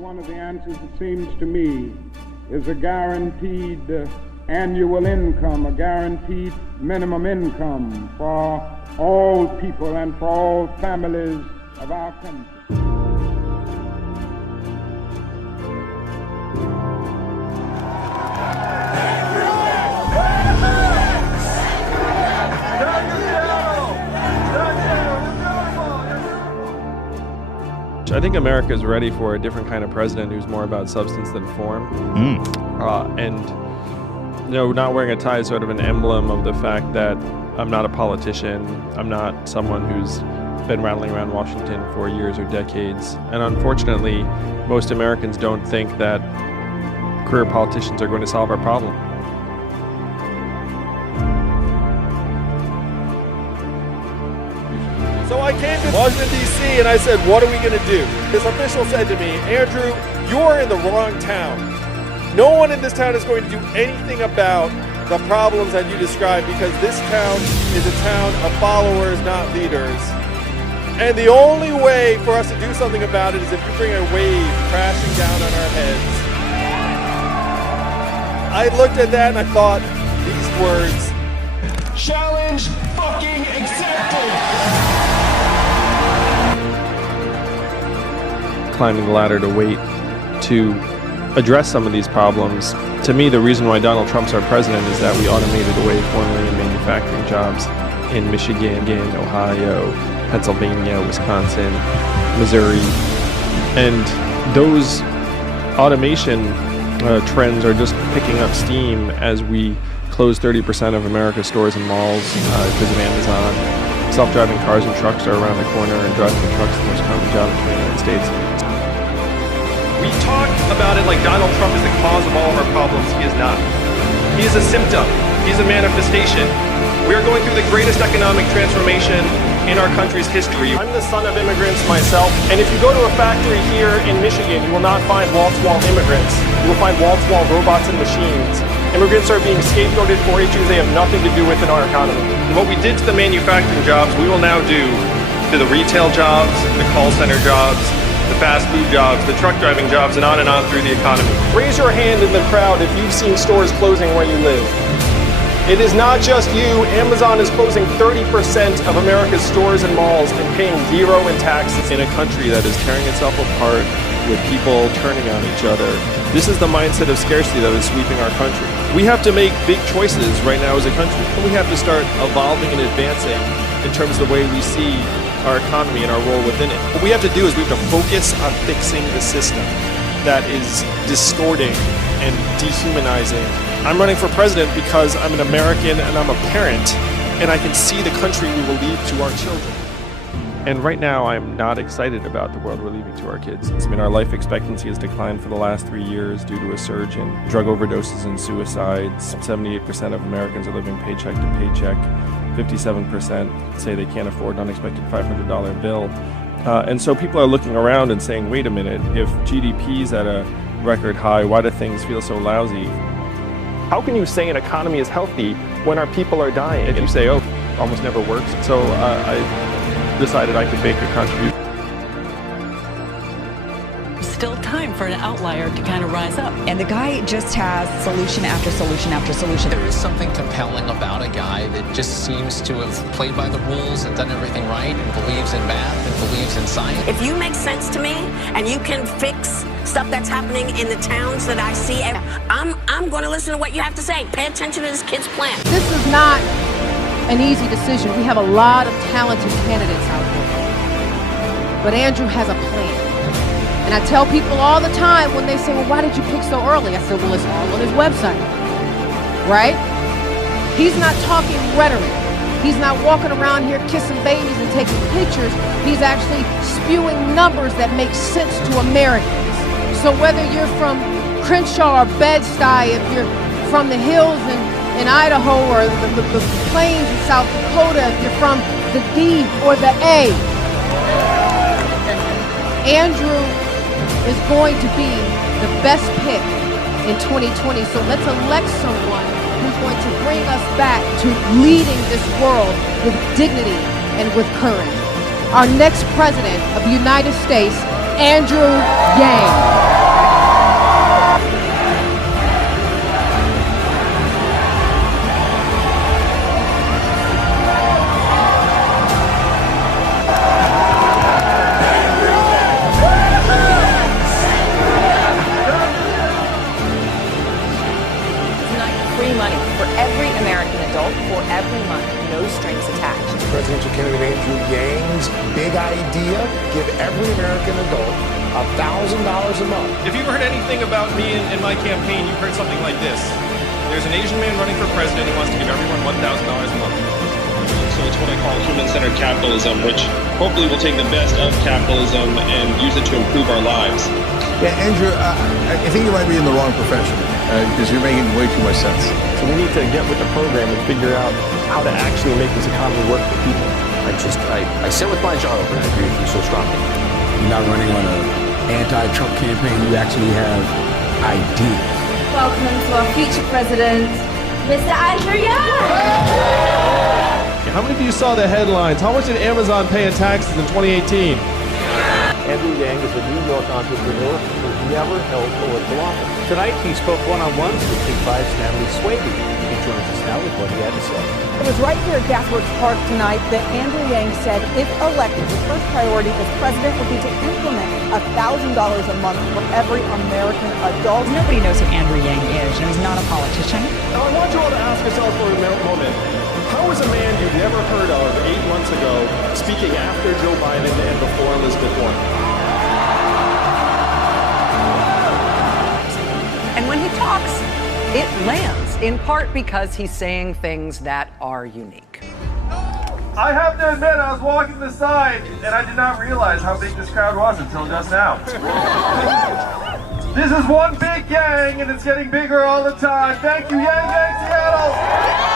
one of the answers, it seems to me, is a guaranteed annual income, a guaranteed minimum income for all people and for all families of our country. I think America is ready for a different kind of president who's more about substance than form. And, you know, not wearing a tie is sort of an emblem of the fact that I'm not a politician. I'm not someone who's been rattling around Washington for years or decades. And unfortunately, most Americans don't think that career politicians are going to solve our problem. So I came to Washington, D.C., and I said, what are we going to do? This official said to me, Andrew, you're in the wrong town. No one in this town is going to do anything about the problems that you described because this town is a town of followers, not leaders. And the only way for us to do something about it is if you bring a wave crashing down on our heads. I looked at that and I thought, these words, challenge fucking accepted. Climbing the ladder to wait to address some of these problems. To me, the reason why Donald Trump's our president is that we automated away 4 million manufacturing jobs in Michigan, Ohio, Pennsylvania, Wisconsin, Missouri. And those automation trends are just picking up steam as we close 30% of America's stores and malls because of Amazon. Self-driving cars and trucks are around the corner, and driving a truck is the most common job in the United States. We talk about it like Donald Trump is the cause of all of our problems. He is not. He is a symptom. He's a manifestation. We're going through the greatest economic transformation in our country's history. I'm the son of immigrants myself, and if you go to a factory here in Michigan, you will not find wall-to-wall immigrants. You will find wall-to-wall robots and machines. Immigrants are being scapegoated for issues they have nothing to do with in our economy. And what we did to the manufacturing jobs, we will now do to the retail jobs, the call center jobs, the fast food jobs, the truck driving jobs, and on through the economy. Raise your hand in the crowd if you've seen stores closing where you live. It is not just you. Amazon is closing 30% of America's stores and malls and paying zero in taxes. In a country that is tearing itself apart with people turning on each other, this is the mindset of scarcity that is sweeping our country. We have to make big choices right now as a country. We have to start evolving and advancing in terms of the way we see our economy and our role within it. What we have to do is we have to focus on fixing the system that is distorting and dehumanizing. I'm running for president because I'm an American and I'm a parent, and I can see the country we will leave to our children. And right now, I'm not excited about the world we're leaving to our kids. I mean, our life expectancy has declined for the last 3 years due to a surge in drug overdoses and suicides. 78% of Americans are living paycheck to paycheck. 57% say they can't afford an unexpected $500 bill. And so people are looking around and saying, wait a minute, if GDP's at a record high, why do things feel so lousy? How can you say an economy is healthy when our people are dying? And you say, oh, almost never works. So I decided I could make a contribution. Still time for an outlier to kind of rise up. And the guy just has solution after solution after solution. There is something compelling about a guy that just seems to have played by the rules and done everything right and believes in math and believes in science. If you make sense to me and you can fix stuff that's happening in the towns that I see, I'm going to listen to what you have to say. Pay attention to this kid's plan. This is not an easy decision. We have a lot of talented candidates out there. But Andrew has a plan. And I tell people all the time when they say, well, why did you pick so early? I said, well, it's all on his website, right? He's not talking rhetoric. He's not walking around here kissing babies and taking pictures. He's actually spewing numbers that make sense to Americans. So whether you're from Crenshaw or Bed-Stuy, if you're from the hills in Idaho or the plains in South Dakota, if you're from the D or the A, Andrew is going to be the best pick in 2020. So let's elect someone who's going to bring us back to leading this world with dignity and with courage. Our next president of the United States, Andrew Yang. big idea, give every American adult $1,000 a month. If you've heard anything about me and my campaign, you've heard something like this. There's an Asian man running for president who wants to give everyone $1,000 a month. So it's what I call human-centered capitalism, which hopefully will take the best of capitalism and use it to improve our lives. Yeah, Andrew, I think you might be in the wrong profession because you're making way too much sense. So we need to get with the program and figure out how to actually make this economy work for people. I sit with my jaw open. I agree with you so strongly. You're not running on an anti-Trump campaign. You actually have ideas. Welcome to our future president, Mr. Andrew Yang. How many of you saw the headlines? How much did Amazon pay in taxes in 2018? Andrew Yang is a New York entrepreneur who never held political office. Tonight, he spoke one-on-one with Big Five's Natalie Swaby. He joins us now with what he had to say. It was right here at Gasworks Park tonight that Andrew Yang said if elected, his first priority as president would be to implement $1,000 a month for every American adult. Nobody knows who Andrew Yang is, and he's not a politician. Now, I want you all to ask yourself for a moment, how is a man you've never heard of 8 months ago speaking after Joe Biden and before Elizabeth Warren? And when he talks, it lands, in part because he's saying things that are unique. I have to admit, I was walking the side, and I did not realize how big this crowd was until just now. This is one big gang, and it's getting bigger all the time. Thank you, Yanggang, Seattle!